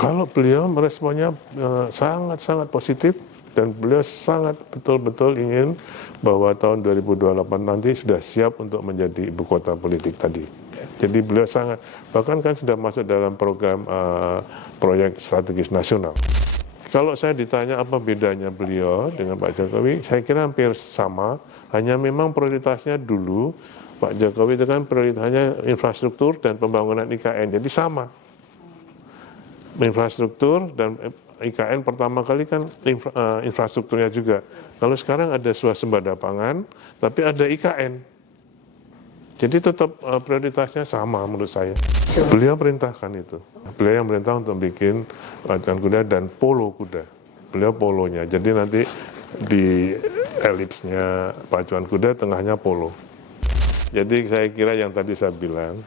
Kalau beliau meresponnya sangat-sangat positif dan beliau sangat betul-betul ingin bahwa tahun 2028 nanti sudah siap untuk menjadi ibu kota politik tadi. Jadi beliau sangat, bahkan kan sudah masuk dalam program proyek strategis nasional. Kalau saya ditanya apa bedanya beliau dengan Pak Jokowi, saya kira hampir sama, hanya memang prioritasnya dulu Pak Jokowi itu kan prioritasnya infrastruktur dan pembangunan IKN, jadi sama. Infrastruktur dan IKN pertama kali kan infrastrukturnya juga. Lalu sekarang ada swasembada pangan, tapi ada IKN. Jadi tetap prioritasnya sama menurut saya. Beliau perintahkan itu. Beliau yang perintah untuk bikin pacuan kuda dan polo kuda. Beliau polonya. Jadi nanti di elipsnya pacuan kuda, tengahnya polo. Jadi saya kira yang tadi saya bilang,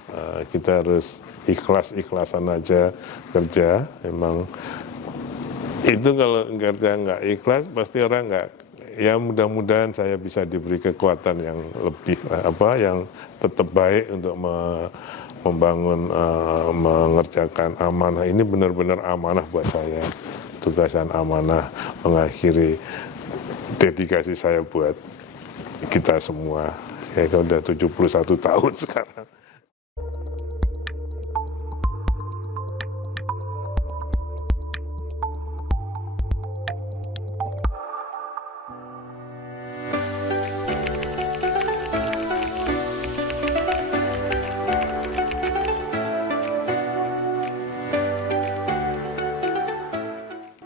kita harus ikhlas-ikhlasan aja kerja. Memang itu kalau kerja nggak ikhlas, pasti orang nggak. Ya mudah-mudahan saya bisa diberi kekuatan yang lebih, yang tetap baik untuk membangun, mengerjakan amanah. Ini benar-benar amanah buat saya. Tugasan amanah mengakhiri dedikasi saya buat kita semua. Saya udah 71 tahun sekarang.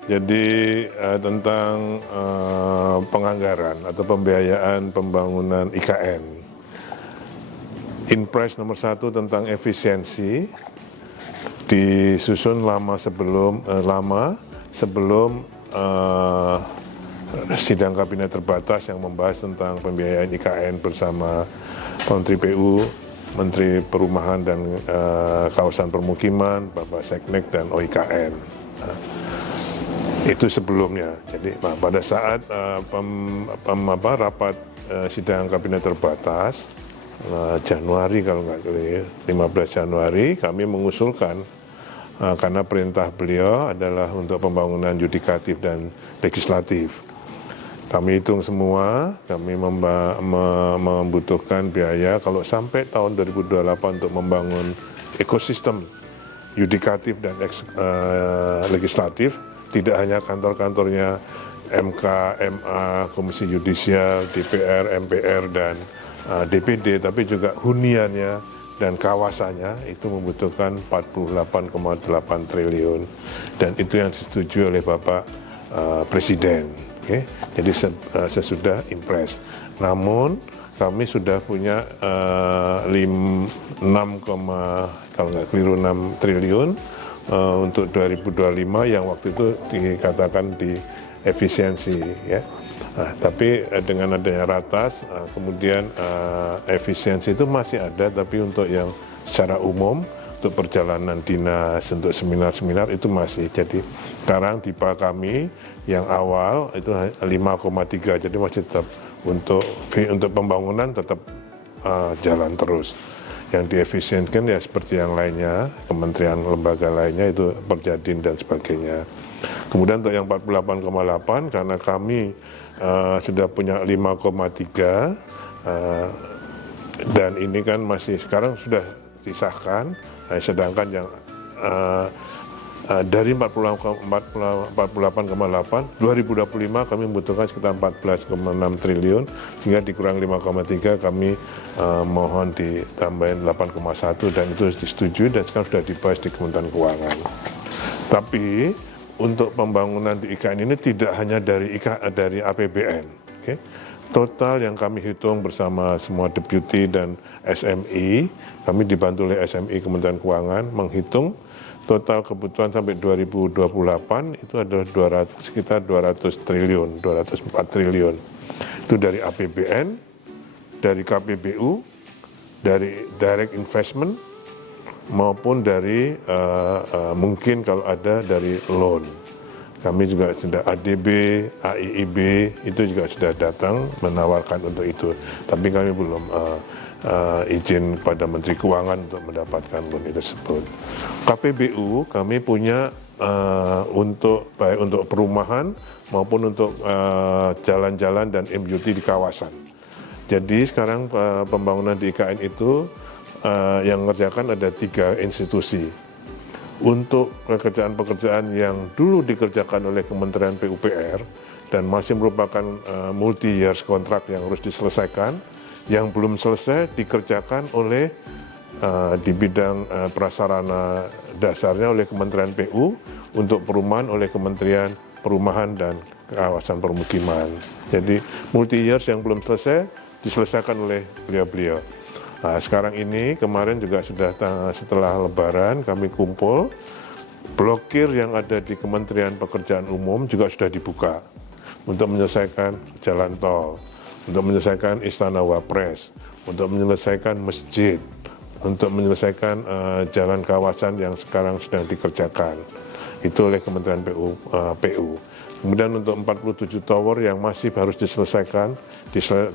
Jadi tentang penganggaran atau pembiayaan pembangunan IKN. Inpres nomor 1 tentang efisiensi disusun lama sebelum sidang kabinet terbatas yang membahas tentang pembiayaan IKN bersama Menteri PU, Menteri Perumahan dan Kawasan Permukiman, Bapak Seknek dan OIKN. Itu sebelumnya. Jadi pada saat rapat sidang kabinet terbatas Januari kalau nggak keliru, 15 Januari kami mengusulkan karena perintah beliau adalah untuk pembangunan yudikatif dan legislatif. Kami hitung semua, kami membutuhkan biaya kalau sampai tahun 2028 untuk membangun ekosistem yudikatif dan legislatif. Tidak hanya kantor-kantornya MK, MA, Komisi Yudisial, DPR, MPR, dan DPD, tapi juga huniannya dan kawasannya itu membutuhkan 48,8 triliun. Dan itu yang disetujui oleh Bapak Presiden. Okay? Jadi sesudah Impres. Namun kami sudah punya 6 triliun untuk 2025 yang waktu itu dikatakan di efisiensi, ya. Tapi dengan adanya ratas, kemudian efisiensi itu masih ada, tapi untuk yang secara umum, untuk perjalanan dinas, untuk seminar-seminar itu masih. Jadi sekarang tipe kami yang awal itu 5,3, jadi masih tetap untuk pembangunan tetap jalan terus. Yang diefisienkan ya seperti yang lainnya, kementerian lembaga lainnya itu Perjadin dan sebagainya. Kemudian untuk yang 48,8 karena kami sudah punya 5,3 dan ini kan masih sekarang sudah disahkan, sedangkan yang dari 48,8 2025 kami membutuhkan sekitar 14,6 triliun sehingga dikurang 5,3 kami mohon ditambahin 8,1 dan itu disetujui dan sekarang sudah dibahas di Kementerian Keuangan. Tapi untuk pembangunan di IKN ini tidak hanya dari APBN. Okay? Total yang kami hitung bersama semua deputi dan SMI, kami dibantu oleh SMI Kementerian Keuangan menghitung total kebutuhan sampai 2028 itu adalah sekitar 200 triliun, 204 triliun. Itu dari APBN, dari KPBU, dari direct investment, maupun dari mungkin kalau ada dari loan. Kami juga sudah ADB, AIIB, itu juga sudah datang menawarkan untuk itu. Tapi kami belum izin pada Menteri Keuangan untuk mendapatkan loan itu tersebut. KPBU kami punya untuk baik untuk perumahan maupun untuk jalan-jalan dan MUT di kawasan. Jadi sekarang pembangunan di IKN itu yang mengerjakan ada 3 institusi. Untuk pekerjaan-pekerjaan yang dulu dikerjakan oleh Kementerian PUPR dan masih merupakan multi-years kontrak yang harus diselesaikan, yang belum selesai dikerjakan oleh di bidang prasarana dasarnya oleh Kementerian PU, untuk perumahan oleh Kementerian Perumahan dan Kawasan Permukiman. Jadi multi-years yang belum selesai diselesaikan oleh beliau-beliau. Nah, sekarang ini kemarin juga sudah setelah Lebaran kami kumpul, blokir yang ada di Kementerian Pekerjaan Umum juga sudah dibuka untuk menyelesaikan jalan tol, untuk menyelesaikan Istana Wapres, untuk menyelesaikan masjid, untuk menyelesaikan jalan kawasan yang sekarang sedang dikerjakan. Itu oleh Kementerian PU. Kemudian untuk 47 tower yang masih harus diselesaikan,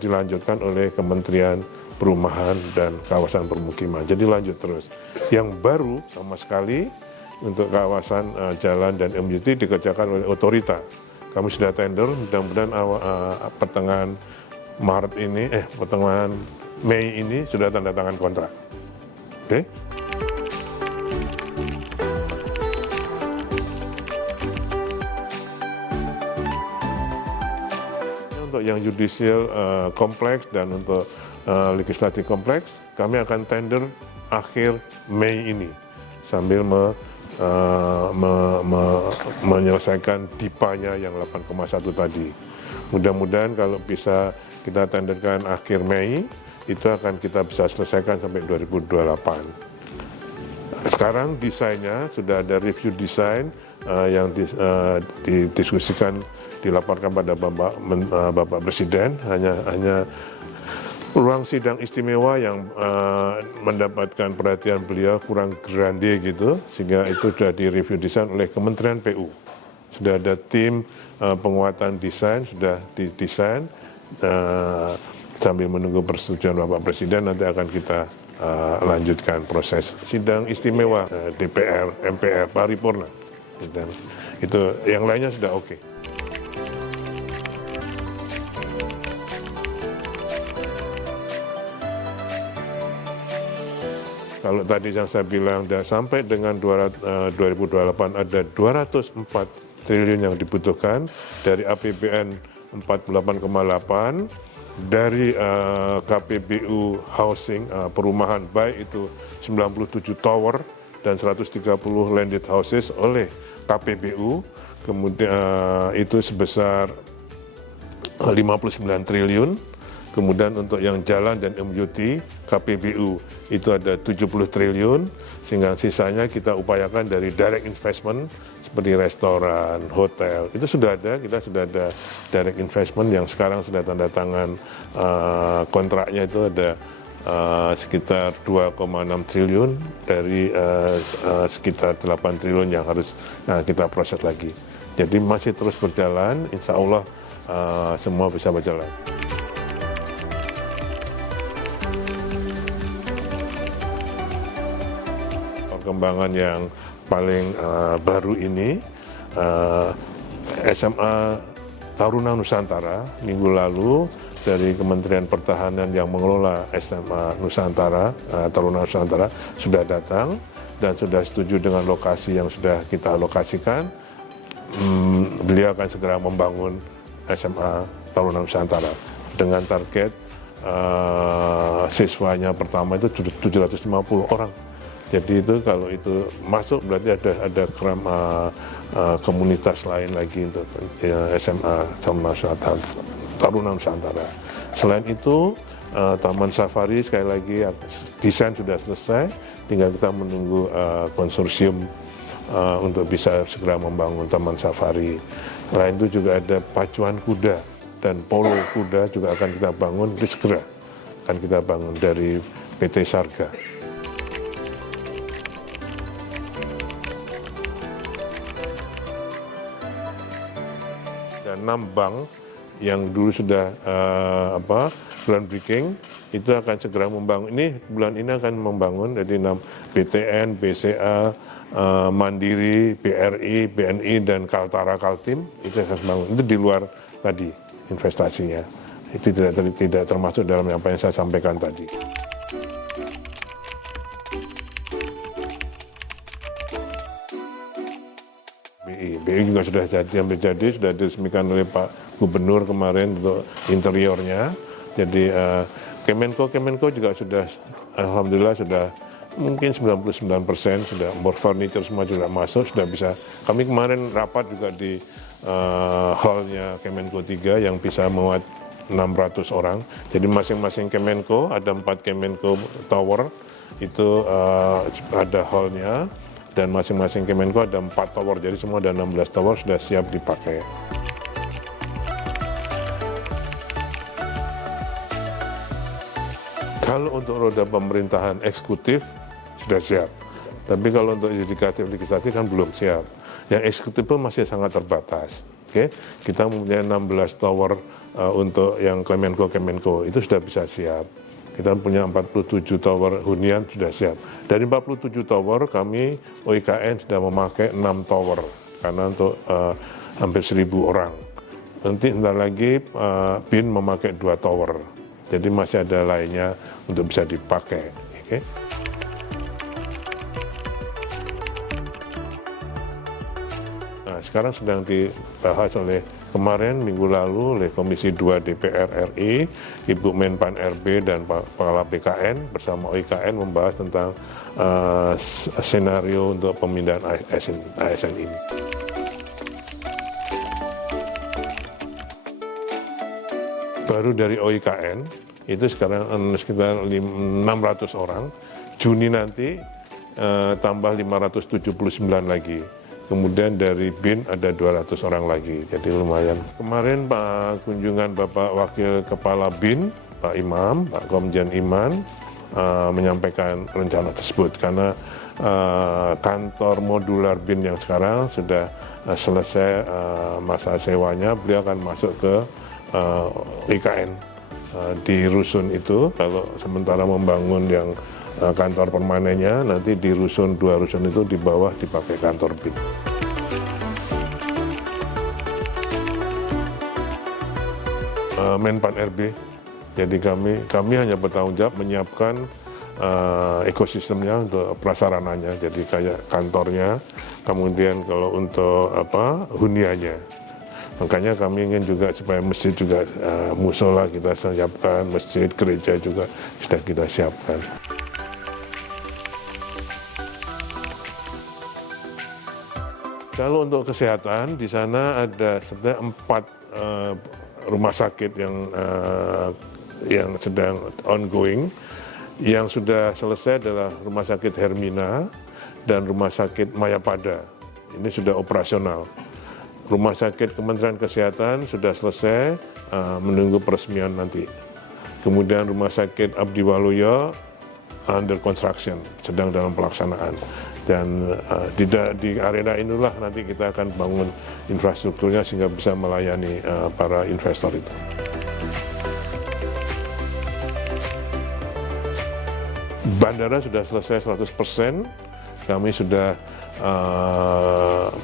dilanjutkan oleh Kementerian Perumahan dan Kawasan Permukiman. Jadi lanjut terus. Yang baru sama sekali untuk kawasan jalan dan MUT dikerjakan oleh otorita. Kami sudah tender, mudah-mudahan pertengahan Maret ini, pertengahan Mei ini sudah tanda tangan kontrak. Oke? Untuk yang judicial kompleks dan untuk legislatif kompleks, kami akan tender akhir Mei ini sambil menyelesaikan DIPA-nya yang 8,1 tadi. Mudah-mudahan kalau bisa kita tenderkan akhir Mei, itu akan kita bisa selesaikan sampai 2028. Sekarang desainnya sudah ada review desain yang didiskusikan, dilaporkan pada Bapak Presiden. Hanya ruang sidang istimewa yang mendapatkan perhatian beliau kurang grande gitu, sehingga itu sudah direview desain oleh Kementerian PU. Sudah ada tim penguatan desain, sudah didesain, sambil menunggu persetujuan Bapak Presiden nanti akan kita lanjutkan proses sidang istimewa DPR, MPR, paripurna. Dan itu yang lainnya sudah oke. Kalau tadi yang saya bilang, sampai dengan 2028 ada 204 triliun yang dibutuhkan dari APBN 48,8, dari KPBU housing, perumahan, baik itu 97 tower dan 130 landed houses oleh KPBU, kemudian itu sebesar 59 triliun. Kemudian untuk yang jalan dan MUT, KPBU itu ada 70 triliun, sehingga sisanya kita upayakan dari direct investment seperti restoran, hotel. Itu sudah ada, kita sudah ada direct investment yang sekarang sudah tanda tangan kontraknya, itu ada sekitar 2,6 triliun dari sekitar 8 triliun yang harus kita proses lagi. Jadi masih terus berjalan, insya Allah semua bisa berjalan. Perkembangan yang paling baru ini, SMA Taruna Nusantara minggu lalu dari Kementerian Pertahanan yang mengelola SMA Nusantara, Taruna Nusantara sudah datang dan sudah setuju dengan lokasi yang sudah kita lokasikan. Beliau akan segera membangun SMA Taruna Nusantara dengan target siswanya pertama itu 750 orang. Jadi itu kalau itu masuk berarti ada komunitas lain lagi untuk SMA Taruna Nusantara. Selain itu Taman Safari sekali lagi desain sudah selesai, tinggal kita menunggu konsorsium untuk bisa segera membangun Taman Safari. Selain itu juga ada pacuan kuda dan polo kuda juga akan kita bangun, segera akan kita bangun dari PT Sarga. Dan 6 bank yang dulu sudah groundbreaking itu akan segera membangun. Ini bulan ini akan membangun jadi 6 BTN, BCA, Mandiri, BRI, BNI dan Kaltara Kaltim itu akan membangun. Itu di luar tadi investasinya. Itu tidak termasuk dalam apa yang saya sampaikan tadi. BI juga sudah sudah diresmikan oleh Pak Gubernur kemarin untuk interiornya. Jadi Kemenko juga sudah, alhamdulillah sudah mungkin 99% sudah, furniture semua juga masuk, sudah bisa. Kami kemarin rapat juga di hallnya Kemenko 3 yang bisa muat 600 orang. Jadi masing-masing Kemenko, ada 4 Kemenko Tower, itu ada hallnya, dan masing-masing Kemenko ada 4 tower, jadi semua ada 16 tower sudah siap dipakai. Kalau untuk roda pemerintahan eksekutif sudah siap, tapi kalau untuk yudikatif legislatif kan belum siap. Yang eksekutif pun masih sangat terbatas. Oke, kita mempunyai 16 tower untuk yang Kemenko itu sudah bisa siap. Kita punya 47 tower hunian sudah siap. Dari 47 tower kami OIKN sudah memakai 6 tower karena untuk hampir 1.000 orang. Nanti sebentar lagi BIN memakai 2 tower. Jadi masih ada lainnya untuk bisa dipakai. Okay? Nah, sekarang sedang dibahas kemarin minggu lalu oleh Komisi 2 DPR RI, Ibu Menpan RB dan Kepala BKN bersama OIKN membahas tentang skenario untuk pemindahan ASN ini. Baru dari OIKN itu sekarang sekitar 600 orang, Juni nanti tambah 579 lagi. Kemudian dari BIN ada 200 orang lagi, jadi lumayan. Kemarin kunjungan Bapak Wakil Kepala BIN, Pak Imam, Pak Komjen Iman, menyampaikan rencana tersebut. Karena kantor modular BIN yang sekarang sudah selesai masa sewanya, beliau akan masuk ke IKN di Rusun itu. Kalau sementara membangun yang kantor permanennya, nanti di Rusun 2 Rusun itu di bawah dipakai kantor BIN. Menpan RB, jadi kami hanya bertanggung jawab menyiapkan ekosistemnya untuk prasarananya, jadi kayak kantornya, kemudian kalau untuk huniannya. Makanya kami ingin juga supaya masjid juga musola kita siapkan, masjid, gereja juga sudah kita siapkan. Kalau untuk kesehatan, di sana ada sebenarnya 4 rumah sakit yang sedang ongoing. Yang sudah selesai adalah Rumah Sakit Hermina dan Rumah Sakit Mayapada. Ini sudah operasional. Rumah Sakit Kementerian Kesehatan sudah selesai, menunggu peresmian nanti. Kemudian Rumah Sakit Abdi Waluyo under construction, sedang dalam pelaksanaan. Dan di arena inilah nanti kita akan bangun infrastrukturnya sehingga bisa melayani para investor itu. Bandara sudah selesai 100%, kami sudah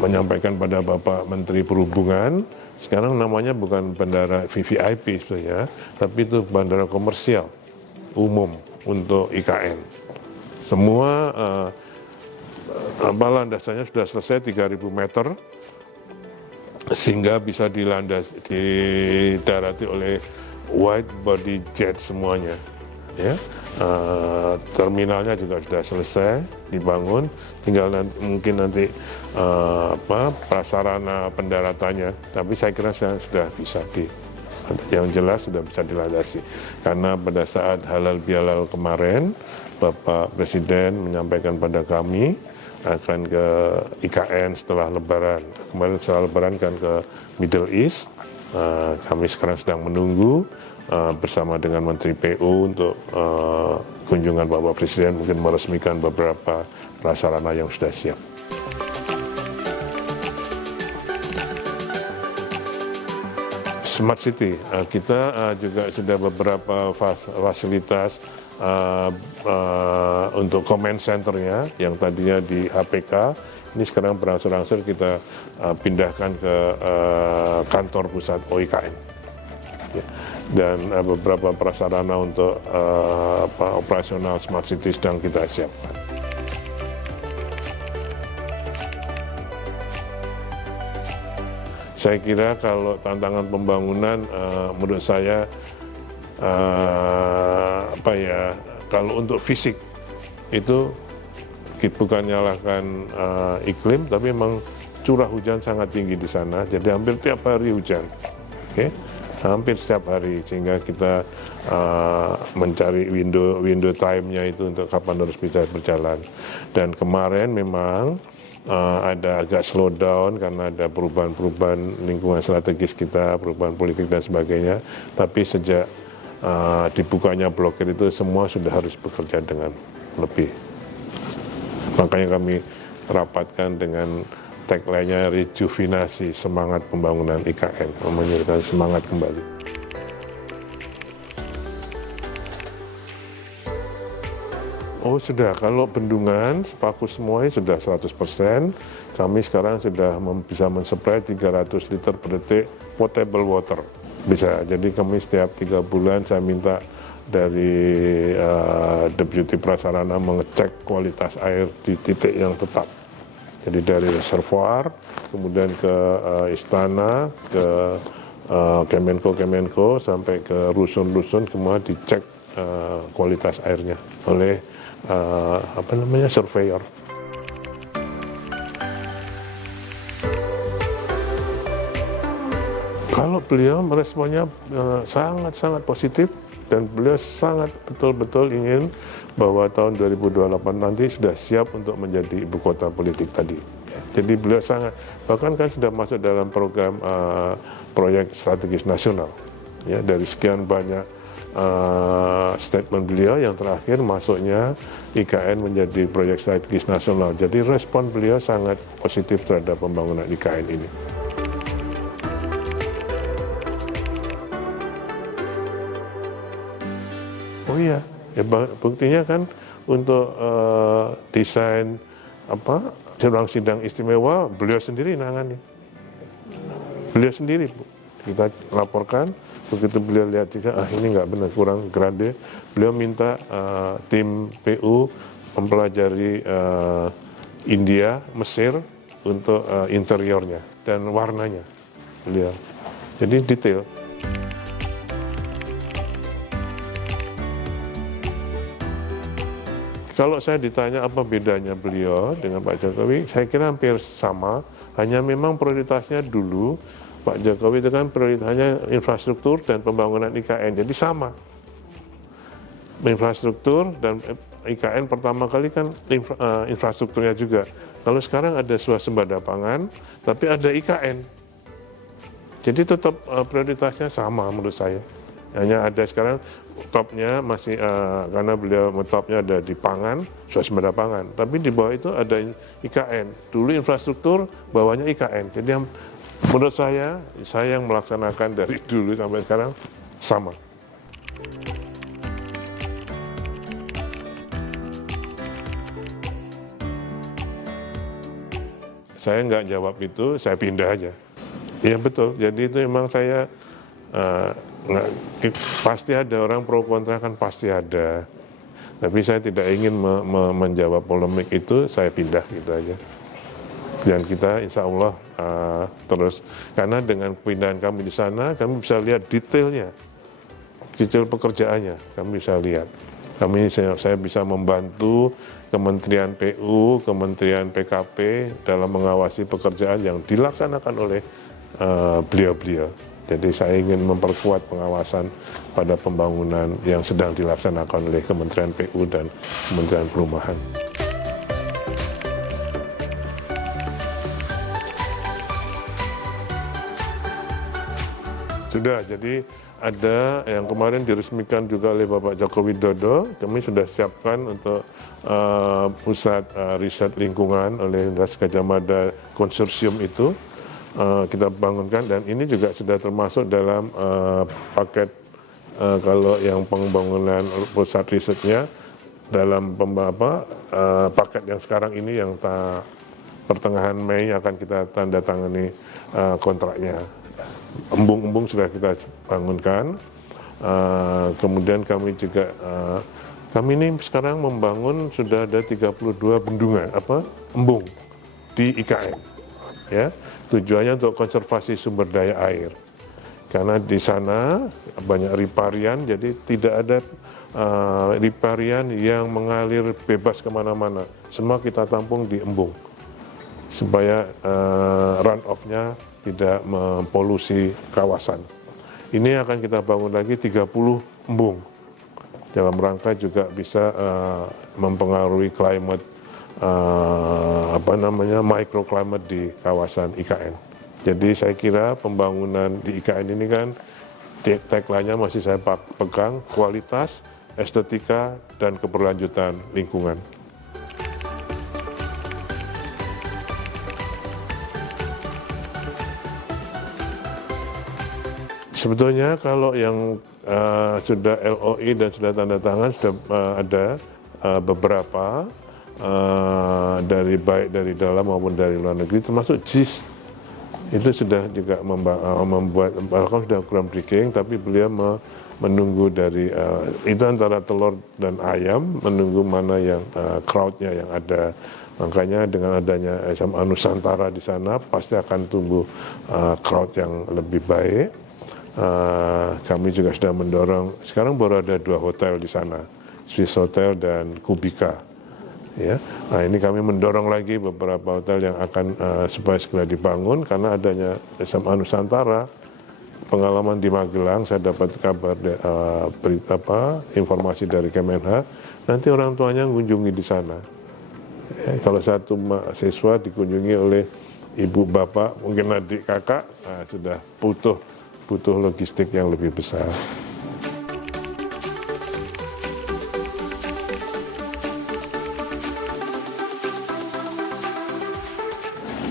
menyampaikan pada Bapak Menteri Perhubungan, sekarang namanya bukan bandara VVIP sebenarnya, tapi itu bandara komersial umum untuk IKN. Semua landasannya sudah selesai 3.000 meter, sehingga bisa didarati oleh wide body jet semuanya. Ya, terminalnya juga sudah selesai dibangun, tinggal mungkin nanti prasarana pendaratannya, tapi saya kira sudah bisa yang jelas sudah bisa dilandasi. Karena pada saat halal bihalal kemarin, Bapak Presiden menyampaikan pada kami akan ke IKN setelah Lebaran. Kemarin setelah Lebaran kan ke Middle East. Kami sekarang sedang menunggu bersama dengan Menteri PU untuk kunjungan Bapak Presiden, mungkin meresmikan beberapa prasarana yang sudah siap. Smart City, kita juga sudah beberapa fasilitas untuk command centernya yang tadinya di HPK, ini sekarang berangsur-angsur kita pindahkan ke kantor pusat OIKN. Ya. Dan beberapa prasarana untuk operasional Smart City sedang kita siapkan. Saya kira kalau tantangan pembangunan menurut saya kalau untuk fisik itu bukan nyalahkan iklim, tapi memang curah hujan sangat tinggi di sana, jadi hampir tiap hari hujan, hampir setiap hari, sehingga kita mencari window time-nya itu untuk kapan harus bisa berjalan. Dan kemarin memang ada agak slow down karena ada perubahan-perubahan lingkungan strategis kita, perubahan politik dan sebagainya, tapi sejak dibukanya blokir itu semua sudah harus bekerja dengan lebih. Makanya kami rapatkan dengan tagline-nya rejuvenasi semangat pembangunan IKN, menyertakan semangat kembali. Oh sudah, kalau bendungan sepaku semuanya sudah 100%, kami sekarang sudah bisa mensuplai 300 liter per detik potable water. Bisa, jadi kami setiap 3 bulan saya minta dari Deputi Prasarana mengecek kualitas air di titik yang tetap. Jadi dari reservoir, kemudian ke istana, ke Kemenko, sampai ke rusun-rusun, semua dicek kualitas airnya oleh surveyor. Kalau beliau meresponnya sangat-sangat positif, dan beliau sangat betul-betul ingin bahwa tahun 2028 nanti sudah siap untuk menjadi ibu kota politik tadi. Jadi beliau sangat, bahkan kan sudah masuk dalam program proyek strategis nasional. Ya, dari sekian banyak statement beliau, yang terakhir masuknya IKN menjadi proyek strategis nasional. Jadi respon beliau sangat positif terhadap pembangunan IKN ini. Oh iya, ya, buktinya kan untuk desain ruang sidang istimewa beliau sendiri nangani. Beliau sendiri, Bu. Kita laporkan, begitu beliau lihat ini nggak benar, kurang grade, beliau minta tim PU mempelajari India, Mesir untuk interiornya dan warnanya beliau. Jadi detail. Kalau saya ditanya apa bedanya beliau dengan Pak Jokowi, saya kira hampir sama, hanya memang prioritasnya dulu, Pak Jokowi itu kan prioritasnya infrastruktur dan pembangunan IKN, jadi sama. Infrastruktur dan IKN pertama kali kan infrastrukturnya juga. Kalau sekarang ada swasembada pangan, tapi ada IKN. Jadi tetap prioritasnya sama menurut saya. Hanya ada sekarang topnya masih karena beliau topnya ada di pangan, swasembada pangan. Tapi di bawah itu ada IKN. Dulu infrastruktur, bawahnya IKN. Jadi menurut saya yang melaksanakan dari dulu sampai sekarang sama. Saya nggak jawab itu, saya pindah aja. Iya betul, jadi itu memang saya pasti ada orang pro kontra, kan pasti ada. Tapi saya tidak ingin menjawab polemik itu, saya pindah gitu aja. Dan kita insya Allah terus, karena dengan pindahan kami di sana, kami bisa lihat detailnya, detail pekerjaannya, kami bisa lihat. Saya bisa membantu Kementerian PU, Kementerian PKP dalam mengawasi pekerjaan yang dilaksanakan oleh beliau-beliau. Jadi saya ingin memperkuat pengawasan pada pembangunan yang sedang dilaksanakan oleh Kementerian PU dan Kementerian Perumahan. Sudah, jadi ada yang kemarin diresmikan juga oleh Bapak Joko Widodo, kami sudah siapkan untuk pusat riset lingkungan oleh Universitas Gadjah Mada konsorsium itu. kita bangunkan, dan ini juga sudah termasuk dalam paket kalau yang pembangunan pusat risetnya dalam paket yang sekarang ini yang pertengahan Mei akan kita tanda tangani kontraknya. Embung-embung sudah kita bangunkan. Kemudian kami juga kami ini sekarang membangun sudah ada 32 bendungan embung di IKN, ya, tujuannya untuk konservasi sumber daya air, karena di sana banyak riparian, jadi tidak ada riparian yang mengalir bebas kemana-mana, semua kita tampung di embung supaya run off-nya tidak mempolusi kawasan. Ini akan kita bangun lagi 30 embung dalam rangka juga bisa mempengaruhi climate microclimate di kawasan IKN. Jadi saya kira pembangunan di IKN ini kan tagline-nya masih saya pegang, kualitas, estetika, dan keberlanjutan lingkungan. Sebetulnya kalau yang sudah LOI dan sudah tanda tangan sudah ada beberapa baik dari dalam maupun dari luar negeri, termasuk JIS itu sudah juga membuat, bahkan sudah groundbreaking, tapi beliau menunggu dari itu antara telur dan ayam, menunggu mana yang crowd-nya yang ada. Makanya dengan adanya SMA Nusantara di sana pasti akan tumbuh crowd yang lebih baik. Kami juga sudah mendorong, sekarang baru ada 2 hotel di sana, Swiss Hotel dan Kubika. Ya, nah ini kami mendorong lagi beberapa hotel yang akan supaya segera dibangun, karena adanya SMA Nusantara. Pengalaman di Magelang, saya dapat kabar informasi dari Kemenha, nanti orang tuanya mengunjungi di sana. Ya, kalau satu siswa dikunjungi oleh ibu bapak, mungkin adik kakak, sudah butuh logistik yang lebih besar.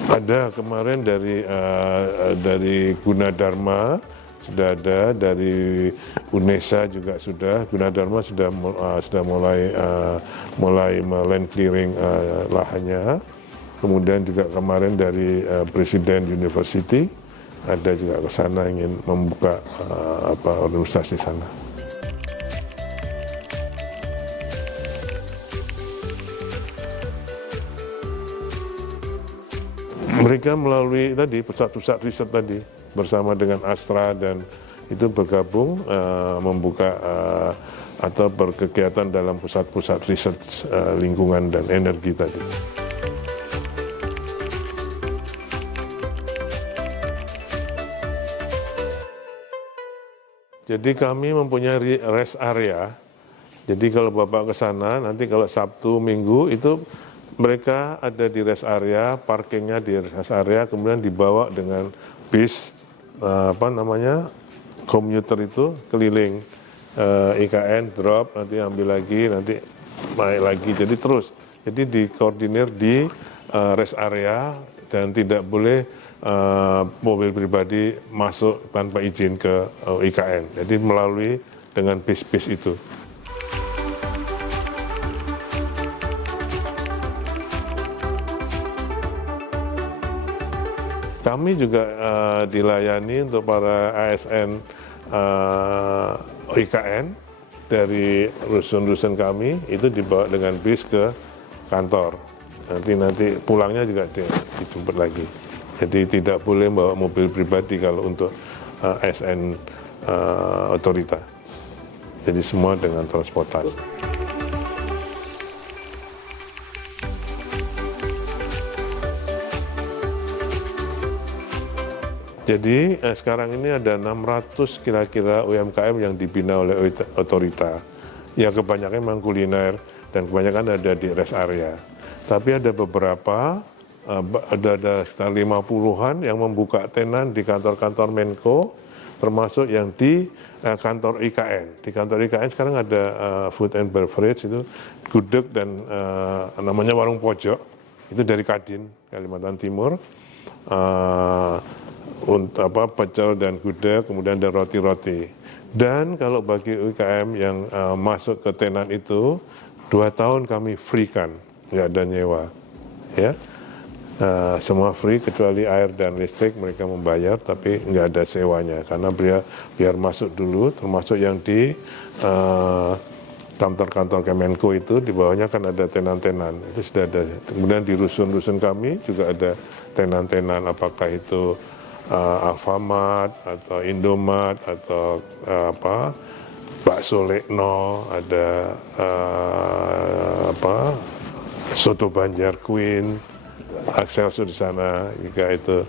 Ada kemarin dari Gunadarma sudah ada, dari UNESA juga sudah. Gunadarma sudah mulai land clearing lahannya. Kemudian juga kemarin dari Presiden University ada juga ke sana ingin membuka universitas di sana. Mereka melalui tadi pusat-pusat riset tadi bersama dengan Astra, dan itu bergabung membuka atau berkegiatan dalam pusat-pusat riset lingkungan dan energi tadi. Jadi kami mempunyai rest area. Jadi kalau Bapak ke sana, nanti kalau Sabtu, Minggu itu mereka ada di rest area, parkingnya di rest area, kemudian dibawa dengan bis, komuter itu keliling IKN, drop, nanti ambil lagi, nanti naik lagi, jadi terus. Jadi dikoordinir di rest area, dan tidak boleh mobil pribadi masuk tanpa izin ke IKN. Jadi melalui dengan bis-bis itu. Kami juga dilayani untuk para ASN IKN dari rusun-rusun kami, itu dibawa dengan bis ke kantor. Nanti pulangnya juga dijemput lagi. Jadi tidak boleh bawa mobil pribadi kalau untuk ASN otorita. Jadi semua dengan transportasi. Jadi sekarang ini ada 600 kira-kira UMKM yang dibina oleh otorita. Ya kebanyakan memang kuliner dan kebanyakan ada di rest area. Tapi ada beberapa, ada sekitar 50-an yang membuka tenan di kantor-kantor Menko, termasuk yang di kantor IKN. Di kantor IKN sekarang ada food and beverage, itu gudeg dan namanya warung pojok, itu dari Kadin, Kalimantan Timur. untuk pecel dan gudeg, kemudian ada roti-roti. Dan kalau bagi UMKM yang masuk ke tenan itu 2 tahun kami free-kan, nggak ada nyewa, ya. Semua free kecuali air dan listrik mereka membayar, tapi nggak ada sewanya karena biar masuk dulu, termasuk yang di kantor-kantor Kemenko itu di bawahnya kan ada tenan-tenan, itu sudah ada. Kemudian di rusun-rusun kami juga ada tenan-tenan, apakah itu Alfamart atau Indomart atau Bakso Lekno, ada Soto Banjar Queen, Excelsior di sana juga itu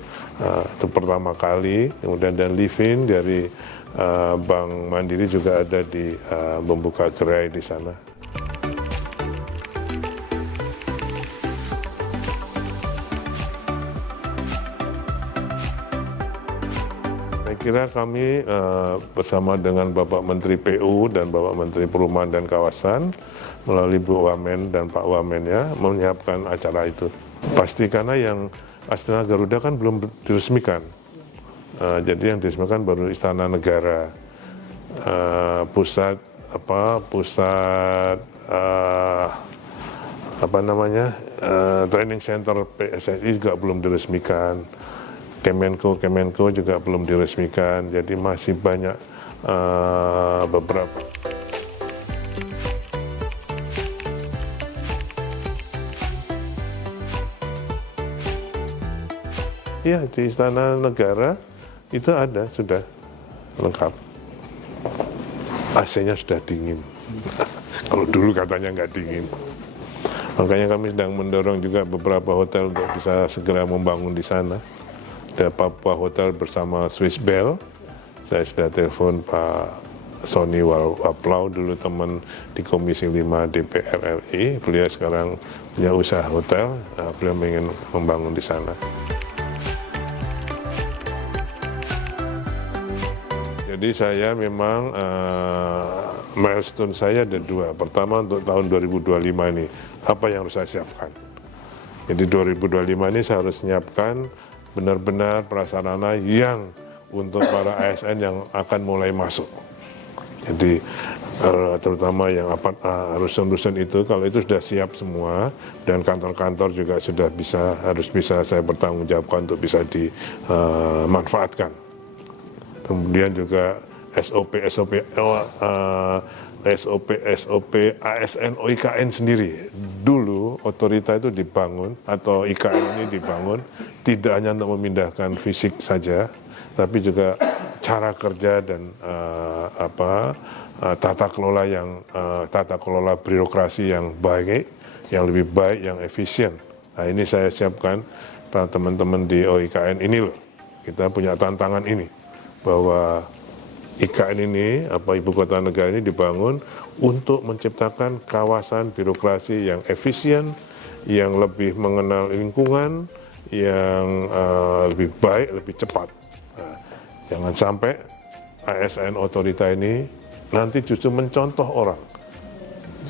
pertama kali. Kemudian dan Livin dari Bank Mandiri juga ada di membuka gerai di sana. Saya kira kami bersama dengan Bapak Menteri PU dan Bapak Menteri Perumahan dan Kawasan melalui Bu Wamen dan Pak Wamen ya menyiapkan acara itu. Pasti karena yang Astana Garuda kan belum diresmikan, jadi yang diresmikan baru Istana Negara, pusat training center PSSI juga belum diresmikan, Kemenko juga belum diresmikan, jadi masih banyak beberapa. Iya, di Istana Negara itu ada, sudah lengkap. AC-nya sudah dingin. Kalau dulu katanya nggak dingin. Makanya kami sedang mendorong juga beberapa hotel untuk bisa segera membangun di sana. Ada Papua Hotel bersama Swiss Bell. Saya sudah telepon Pak Sony Waplau, dulu teman di Komisi 5 DPR RI. Beliau sekarang punya usaha hotel, beliau ingin membangun di sana. Jadi saya memang milestone saya ada 2. Pertama untuk tahun 2025 ini, apa yang harus saya siapkan. Jadi 2025 ini saya harus menyiapkan benar-benar prasarana yang untuk para ASN yang akan mulai masuk. Jadi terutama yang rusun-rusun itu, kalau itu sudah siap semua dan kantor-kantor juga sudah harus bisa saya bertanggungjawabkan untuk bisa dimanfaatkan. Kemudian juga SOP ASN OIKN sendiri. Dulu otorita itu dibangun atau IKN ini dibangun tidak hanya untuk memindahkan fisik saja, tapi juga cara kerja dan tata kelola birokrasi yang baik, yang lebih baik, yang efisien. Nah, ini saya siapkan para teman-teman di OIKN ini loh. Kita punya tantangan ini, bahwa IKN ini, Ibu Kota Negara ini dibangun untuk menciptakan kawasan birokrasi yang efisien, yang lebih mengenal lingkungan, yang lebih baik, lebih cepat. Nah, jangan sampai ASN otorita ini nanti justru mencontoh orang.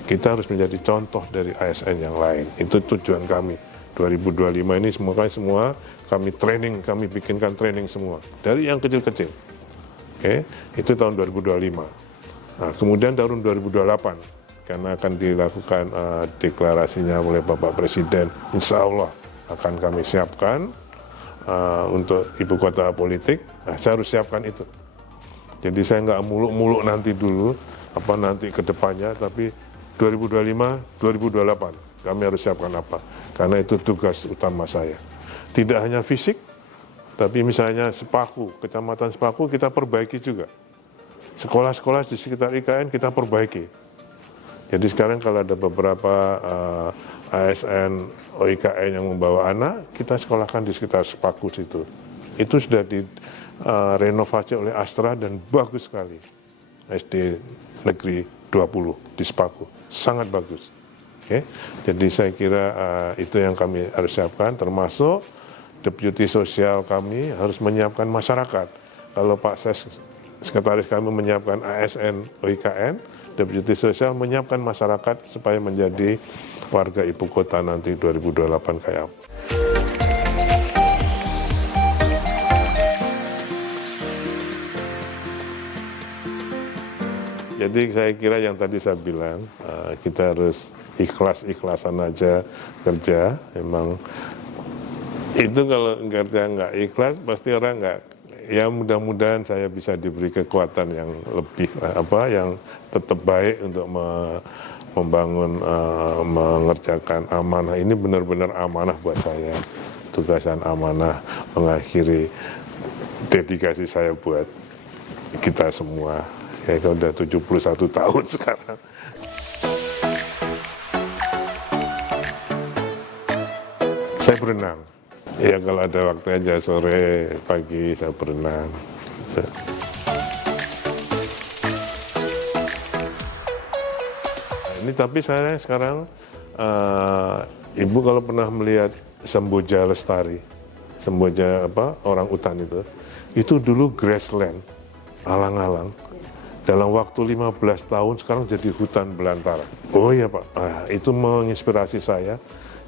Kita harus menjadi contoh dari ASN yang lain. Itu tujuan kami. 2025 ini semua kami training, kami bikinkan training semua. Dari yang kecil-kecil. Oke, itu tahun 2025. Nah, kemudian tahun 2028, karena akan dilakukan deklarasinya oleh Bapak Presiden, insya Allah akan kami siapkan untuk ibu kota politik. Nah, saya harus siapkan itu. Jadi saya nggak muluk-muluk nanti dulu, nanti ke depannya, tapi 2025, 2028 kami harus siapkan apa. Karena itu tugas utama saya. Tidak hanya fisik, tapi misalnya Sepaku, Kecamatan Sepaku kita perbaiki juga. Sekolah-sekolah di sekitar IKN kita perbaiki. Jadi sekarang kalau ada beberapa ASN OIKN yang membawa anak, kita sekolahkan di sekitar Sepaku situ. Itu sudah direnovasi oleh Astra dan bagus sekali. SD Negeri 20 di Sepaku, sangat bagus. Oke? Jadi saya kira itu yang kami harus siapkan, termasuk Deputi Sosial kami harus menyiapkan masyarakat. Kalau Pak Sekretaris kami menyiapkan ASN OIKN, Deputi Sosial menyiapkan masyarakat supaya menjadi warga ibu kota nanti 2028 kayak apa. Jadi saya kira yang tadi saya bilang, kita harus ikhlas-ikhlasan aja kerja. Memang itu kalau kerja nggak ikhlas, pasti orang nggak. Ya mudah-mudahan saya bisa diberi kekuatan yang lebih, yang tetap baik untuk membangun, mengerjakan amanah. Ini benar-benar amanah buat saya. Tugasan amanah mengakhiri dedikasi saya buat kita semua. Saya udah 71 tahun sekarang. Saya berenang. Ya kalau ada waktu aja, sore, pagi saya berenang. Ini tapi saya sekarang, Ibu kalau pernah melihat Semboja Lestari, Semboja orang utan itu dulu grassland, alang-alang. Dalam waktu 15 tahun sekarang jadi hutan belantara. Oh iya Pak, itu menginspirasi saya.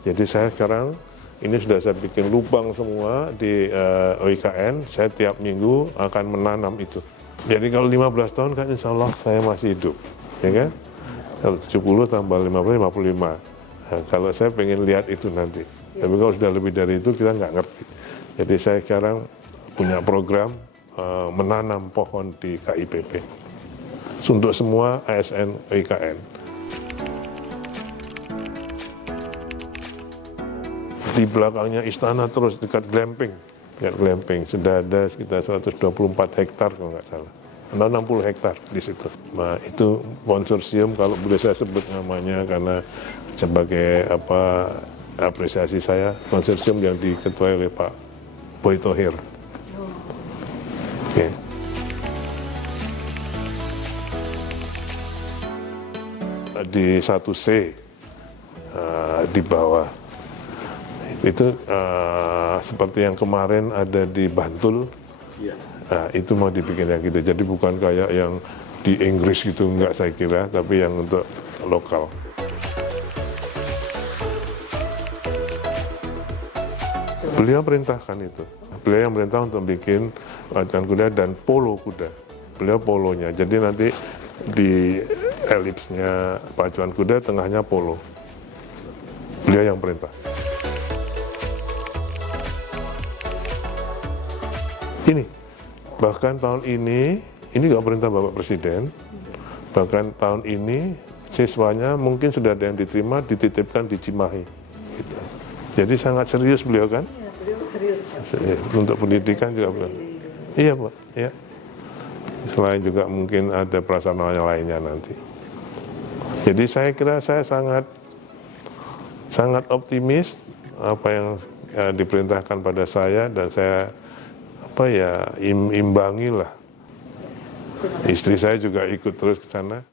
Jadi saya sekarang, ini sudah saya bikin lubang semua di OIKN, saya tiap minggu akan menanam itu. Jadi kalau 15 tahun kan insya Allah saya masih hidup, ya kan? Kalau 70 tambah 50, 55. Nah, kalau saya pengen lihat itu nanti. Tapi kalau sudah lebih dari itu kita nggak ngerti. Jadi saya sekarang punya program menanam pohon di KIPP. Untuk semua ASN OIKN. Di belakangnya istana terus dekat glamping, sudah ada sekitar 124 hektar kalau nggak salah, 60 hektar di situ. Nah itu konsorsium, kalau boleh saya sebut namanya karena sebagai apresiasi saya, konsorsium yang diketuai oleh Pak Boy Thohir. Okay. Di 1C di bawah itu seperti yang kemarin ada di Bantul, itu mau dibikin yang gitu. Jadi bukan kayak yang di Inggris gitu, enggak saya kira, tapi yang untuk lokal. Beliau perintahkan itu. Beliau yang perintah untuk bikin pacuan kuda dan polo kuda. Beliau polonya. Jadi nanti di elipsnya pacuan kuda, tengahnya polo. Beliau yang perintah. Ini, bahkan tahun ini nggak perintah Bapak Presiden, bahkan tahun ini siswanya mungkin sudah ada yang diterima, dititipkan di Cimahi. Gitu. Jadi sangat serius beliau kan? Iya, beliau serius. Untuk pendidikan juga beliau. Iya Pak, ya. Selain juga mungkin ada prasarana lainnya nanti. Jadi saya kira saya sangat optimis apa yang diperintahkan pada saya, dan saya imbangi lah. Istri saya juga ikut terus ke sana.